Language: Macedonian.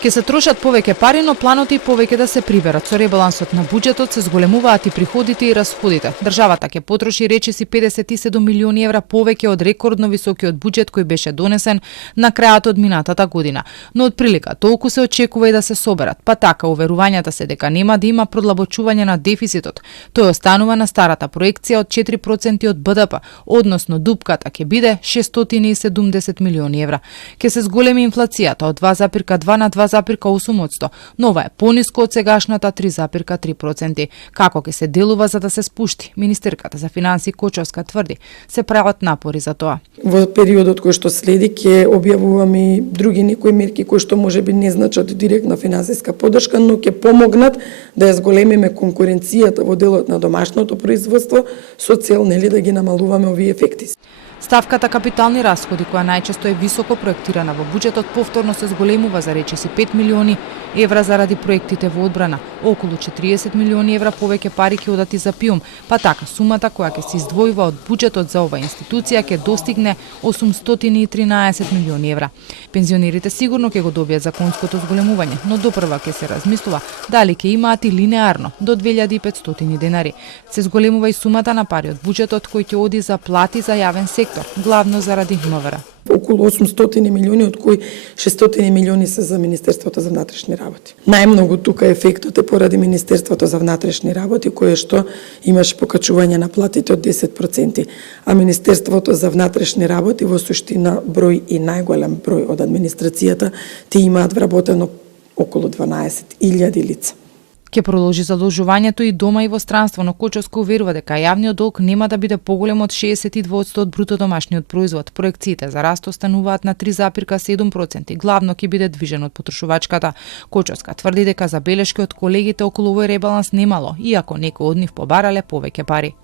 Ке се трошат повеќе пари, но планот е и повеќе да се приберат. Со ребалансот на буџетот се зголемуваат и приходите и расходите. Државата ќе потроши речиси 57 милиони евра повеќе од рекордно високиот буџет кој беше донесен на крајот од минатата година. Но од прилика толку се очекува и да се соберат. Па така уверувањата се дека нема да има продлабочување на дефицитот. Тој останува на старата проекција од 4% од БДП, односно дупката ќе биде 670 милиони евра. Ке се зголеми инфлацијата од 2,2 на 2,8%, но ова е пониско од сегашната 3,3%. Како ќе се делува за да се спушти? Министерката за финансии Кочовска тврди, се прават напори за тоа. Во периодот кој што следи ќе објавуваме и други некои мерки кои што можеби не значат директна финансиска поддршка, но ќе помогнат да ја зголемиме конкуренцијата во делот на домашното производство со цел да ги намалуваме овие ефекти. Ставката капитални расходи, која најчесто е високо проектирана во буџетот, повторно се зголемува за речиси 5 милиони евра заради проектите во одбрана. Околу 40 милиони евра повеќе пари ќе одат и за ПИУМ, па така сумата која ќе се издвојува од буџетот за оваа институција ќе достигне 813 милиони евра. Пензионерите сигурно ќе го добијат законското зголемување, но допрва ќе се размислува дали ќе имаат и линеарно до 2500 денари. Се зголемува и сумата на пари од буџетот кој ќе оди за плати за јавен сектор, главно заради МВР. Околу 800 милиони, од кои 600 милиони се за Министерството за внатрешни работи. Најмногу тука ефектот е поради Министерството за внатрешни работи, кое што имаше покачување на платите од 10%, а Министерството за внатрешни работи во суштина број и најголем број од администрацијата, те имаат вработено околу 12.000 лица. Ке продолжи задолжувањето и дома и во странство, но Кочовска уверува дека јавниот долг нема да биде поголем од 62% од бруто домашниот производ. Проекциите за раст остануваат на 3,7%, главно ќе биде движен од потрошувачката. Кочовска тврди дека забелешки од колегите околу овој ребаланс немало, иако некои од нив побарале повеќе пари.